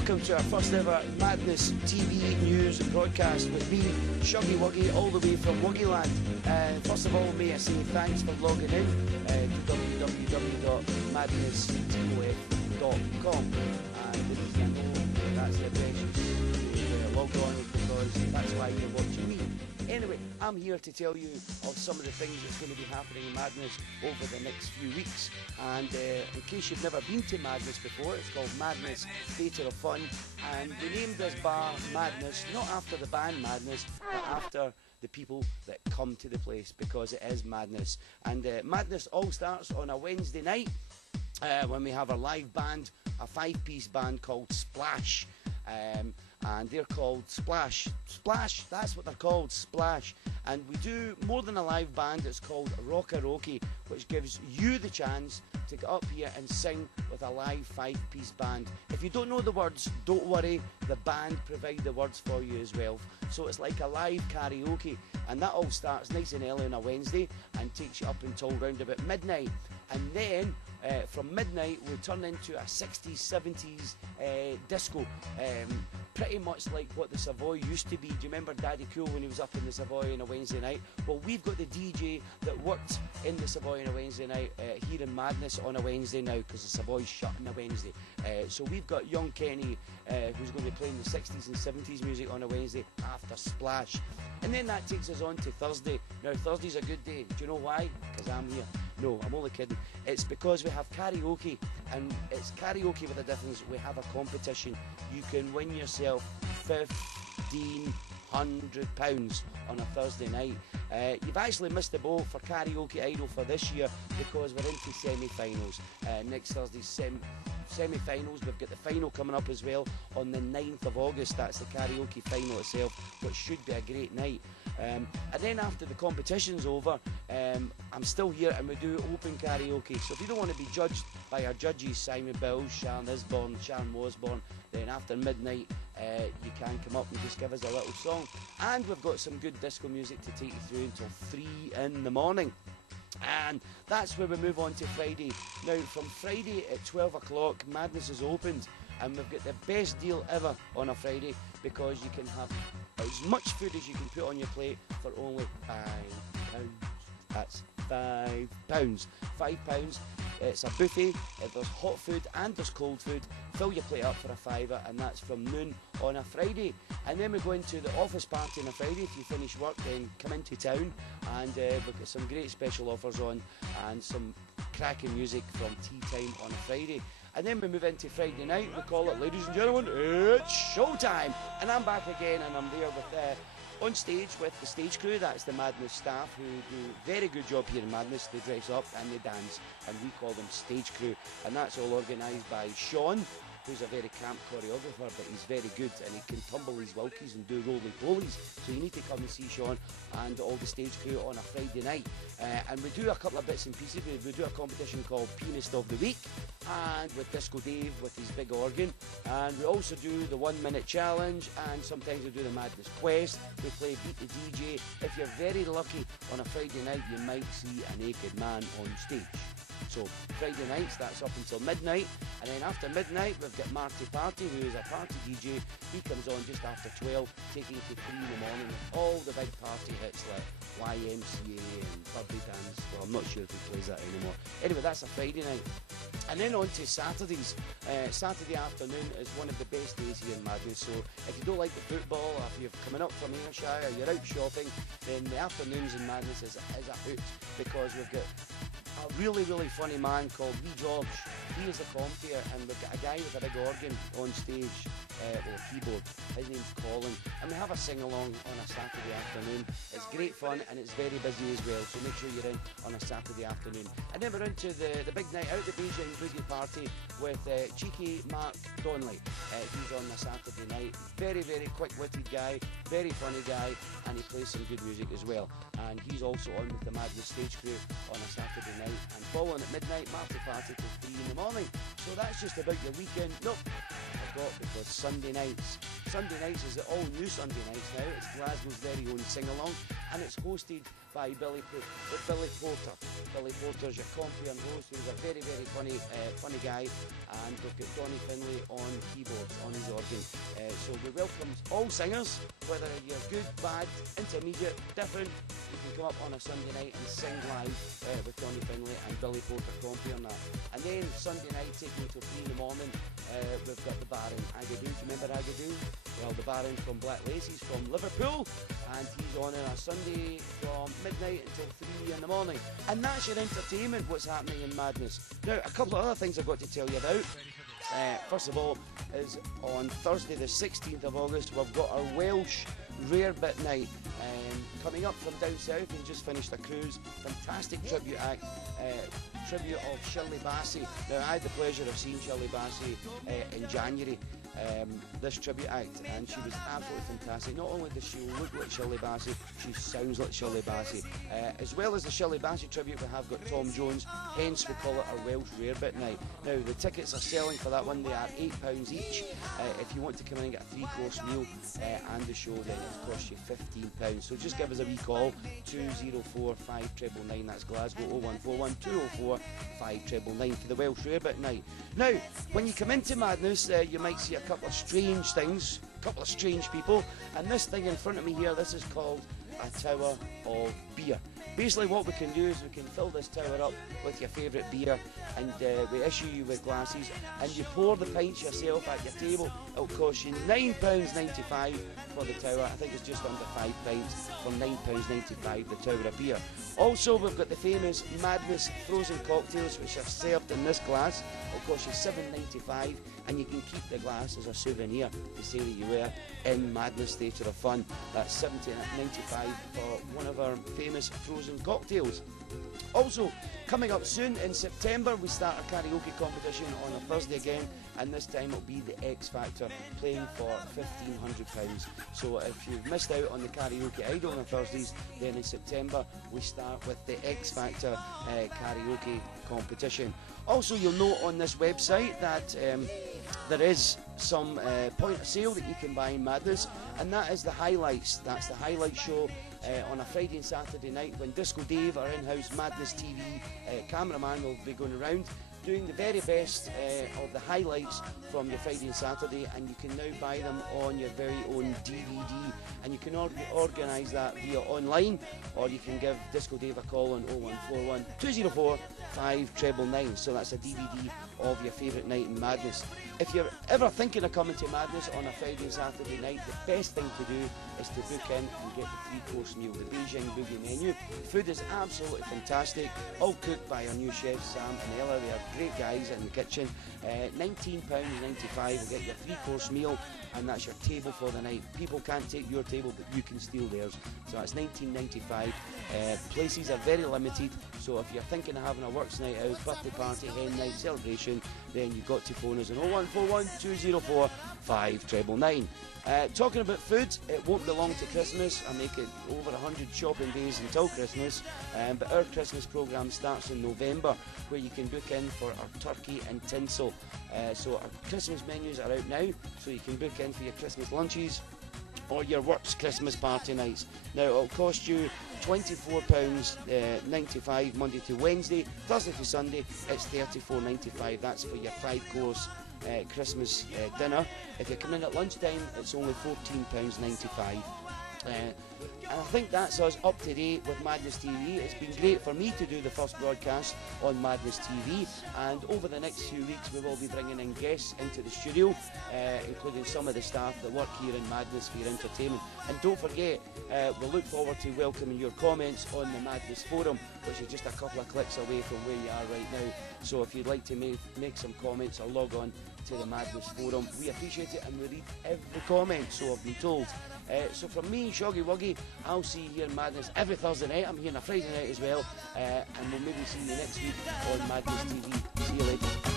welcome to our first ever Madness TV news broadcast with me, Shuggy Wuggy, all the way from Wuggyland. First of all, may I say thanks for logging in to www.madnesstof.com. And if you know that's the address, you log on because that's why you're watching me. Anyway, I'm here to tell you of some of the things that's going to be happening in Madness over the next few weeks. And in case you've never been to Madness before, it's called Madness Theatre of Fun. And we named this bar Madness, not after the band Madness, but after the people that come to the place, because it is Madness. And Madness all starts on a Wednesday night when we have a live band, a 5-piece band called Splash. And they're called Splash. Splash, that's what they're called, Splash. And we do more than a live band, it's called Rockaroke, which gives you the chance to get up here and sing with a live 5-piece band. If you don't know the words, don't worry, the band provide the words for you as well. So it's like a live karaoke, and that all starts nice and early on a Wednesday and takes you up until round about midnight. And then from midnight we turn into a 60s, 70s disco, pretty much like what the Savoy used to be. Do you remember Daddy Cool when he was up in the Savoy on a Wednesday night? Well, we've got the DJ that worked in the Savoy on a Wednesday night here in Madness on a Wednesday now, because the Savoy's shut on a Wednesday. So we've got young Kenny who's going to be playing the 60s and 70s music on a Wednesday after Splash. And then that takes us on to Thursday. Now Thursday's a good day. Do you know why? Because I'm here. No, I'm only kidding. It's because we have karaoke, and it's karaoke with a difference. We have a competition. You can win yourself £1,500 on a Thursday night. You've actually missed the boat for Karaoke Idol for this year because we're into semi-finals. Next Thursday's semi-finals. We've got the final coming up as well on the 9th of August. That's the karaoke final itself, which should be a great night. And then after the competition's over, I'm still here and we do open karaoke. So if you don't want to be judged by our judges, Simon Bills, Sharon Isborn, Sharon Wasborn, then after midnight you can come up and just give us a little song. And we've got some good disco music to take you through until 3 in the morning. And that's where we move on to Friday. Now from Friday at 12 o'clock, Madness is opened, and we've got the best deal ever on a Friday, because you can have as much food as you can put on your plate for only £5. That's £5. £5. It's a buffet. There's hot food and there's cold food. Fill your plate up for a £5, and that's from noon on a Friday. And then we go into the office party on a Friday. If you finish work, then come into town, and we've got some great special offers on and some cracking music from tea time on a Friday. And then we move into Friday night. We call it, ladies and gentlemen, it's showtime. And I'm back again, and I'm there with on stage with the stage crew. That's the Madness staff who do a very good job here in Madness. They dress up and they dance, and we call them stage crew. And that's all organised by Sean, who's a very camp choreographer, but he's very good, and he can tumble his wilkies and do roly-polies. So you need to come and see Sean and all the stage crew on a Friday night. And we do a couple of bits and pieces. We do a competition called Pianist of the Week, and with Disco Dave with his big organ. And we also do the 1 minute challenge, and sometimes we do the Madness Quest. We play Beat the DJ. If you're very lucky on a Friday night, you might see a naked man on stage. So Friday nights, that's up until midnight, and then after midnight we've got Marty Party, who is a party DJ. He comes on just after 12, taking you to 3 in the morning with all the big party hits like YMCA and Bubby Dance. Well, I'm not sure if he plays that anymore. Anyway, that's a Friday night. And then on to Saturdays. Saturday afternoon is one of the best days here in Madness. So if you don't like the football, or if you're coming up from Ayrshire, or you're out shopping, then the afternoons in Madness is a hoot, because we've got a really, really funny man called Wee George. He is a compeer, and we've got a guy with a big organ on stage, or keyboard. His name's Colin, and we have a sing-along on a Saturday afternoon. It's great fun, and it's very busy as well, so make sure you're in on a Saturday afternoon. And then we're into the big night out, the Beijing Boogie Party with cheeky Mark Donnelly. He's on a Saturday night. Very, very quick-witted guy, very funny guy, and he plays some good music as well. And he's also on with the Madness stage crew on a Saturday night. And following at midnight, Marty Party till 3 in the morning. So that's just about your weekend. Nope, I forgot, because Sunday nights. Sunday nights is the all new Sunday nights now. It's Glasgow's very own sing-along, and it's hosted by Billy Porter. Billy Porter's your compere and host, who's a very, very funny guy, and we've got Donny Finlay on keyboards, on his organ. So we welcome all singers, whether you're good, bad, intermediate, different. You can come up on a Sunday night and sing live with Donny Finlay and Billy Porter compere and that. And then Sunday night, taking you till 3 in the morning, we've got the Baron Agadoo. Do you remember Agadoo? Well, the Baron from Black Laces from Liverpool, and he's on a Sunday from midnight until 3 in the morning. And that's your entertainment, what's happening in Madness. Now, a couple of other things I've got to tell you about. First of all, is on Thursday the 16th of August, we've got our Welsh Rarebit night coming up from down south, and just finished a cruise. Fantastic tribute act, tribute of Shirley Bassey. Now, I had the pleasure of seeing Shirley Bassey in January, this tribute act, and she was absolutely fantastic. Not only does she look like Shirley Bassey, she sounds like Shirley Bassey. As well as the Shirley Bassey tribute, we have got Tom Jones, hence we call it our Welsh Rarebit night. Now, the tickets are selling for that one. They are £8 each. If you want to come in and get a 3-course meal and the show, then it costs you £15. So just give us a wee call, 204 5999, that's Glasgow, 0141 204 5999 for the Welsh Rarebit night. Now, when you come into Madness, you might see a couple of strange things, a couple of strange people, and this thing in front of me here, this is called a tower of beer. Basically what we can do is we can fill this tower up with your favourite beer, and we issue you with glasses, and you pour the pints yourself at your table. It'll cost you £9.95 for the tower. I think it's just under 5 pints for £9.95, the tower of beer. Also, we've got the famous Madness frozen cocktails, which are served in this glass. It'll cost you £7.95, and you can keep the glass as a souvenir to say that you were in Madness Theatre of Fun. That's £7.95 for one of our famous frozen cocktails. Also, coming up soon in September, we start a karaoke competition on a Thursday again, and this time it'll be the X Factor, playing for £1,500. So if you've missed out on the Karaoke Idol on Thursdays, then in September we start with the X Factor karaoke competition. Also, you'll note on this website that there is some point of sale that you can buy in Madness, and that is the highlights. That's the highlight show on a Friday and Saturday night when Disco Dave, our in-house Madness TV cameraman, will be going around doing the very best of the highlights from your Friday and Saturday, and you can now buy them on your very own DVD, and you can organise that via online, or you can give Disco Dave a call on 0141 204 5999. So that's a DVD of your favourite night in Madness. If you're ever thinking of coming to Madness on a Friday and Saturday night, the best thing to do is to book in and get the 3-course meal, the Beijing Boogie menu. The food is absolutely fantastic, all cooked by our new chefs Sam and Ella. They are great guys in the kitchen. £19.95 will get your 3-course meal, and that's your table for the night. People can't take your table, but you can steal theirs. So that's £19.95. Places are very limited, so if you're thinking of having a works night out, birthday party, hen night, celebration, then you've got to phone us on 0141 204 5999. Talking about food, it won't be long to Christmas. I make it over 100 shopping days until Christmas, but our Christmas programme starts in November, where you can book in for our turkey and tinsel. So our Christmas menus are out now, so you can book in for your Christmas lunches or your works Christmas party nights. Now, it'll cost you £24.95 Monday to Wednesday. Thursday to Sunday, it's £34.95. That's for your 5-course Christmas dinner. If you come in at lunchtime, it's only £14.95. And I think that's us up to date with Madness TV. It's been great for me to do the first broadcast on Madness TV, and over the next few weeks we will be bringing in guests into the studio, including some of the staff that work here in Madness for your entertainment. And don't forget, we'll look forward to welcoming your comments on the Madness Forum, which is just a couple of clicks away from where you are right now. So if you'd like to make some comments or log on to the Madness Forum, we appreciate it, and we read every comment, so I've been told. So from me, Shoggy Wuggy, I'll see you here in Madness every Thursday night. I'm here on a Friday night as well, and we'll maybe see you next week on Madness TV. See you later.